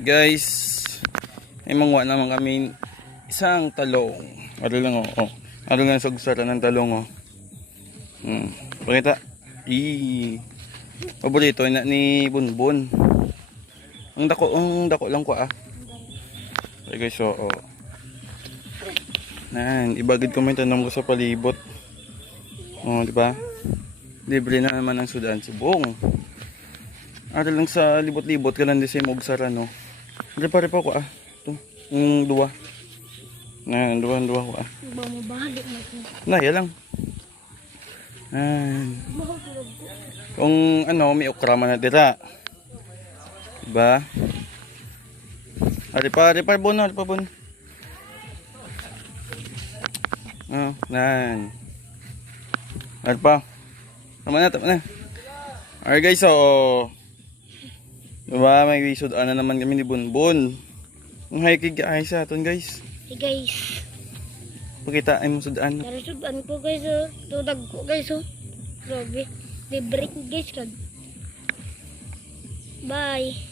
Guys, ay mangwa naman kami isang talong. Ano lang oh. Ano lang sagsara ng talong oh. Pakita. Paborito na ni Bunbun. Ang dako lang ko ah. Okay guys, so oh. Nan, ibagid ko may tanong ko sa palibot. Oh, di ba? Libre na naman ang sudan subong. Ano lang sa libot-libot ka lang di sa mogsara no. Repa ko ah. Ito, yung dua. Na, dua ko ah. Na, yan lang. Kung ano, may okra man na dira. Diba? Repa bon. Oh, nan. Repa. Tama na. Alright guys, so diba, may wisod ana naman kami ni Bunbun. Ang haikig ay sa aton guys. Hey guys. Pakita ay mo sudan. Dari sudan ko guys oh. Tudag ko guys oh. Grabe. Di break guys kan. Bye.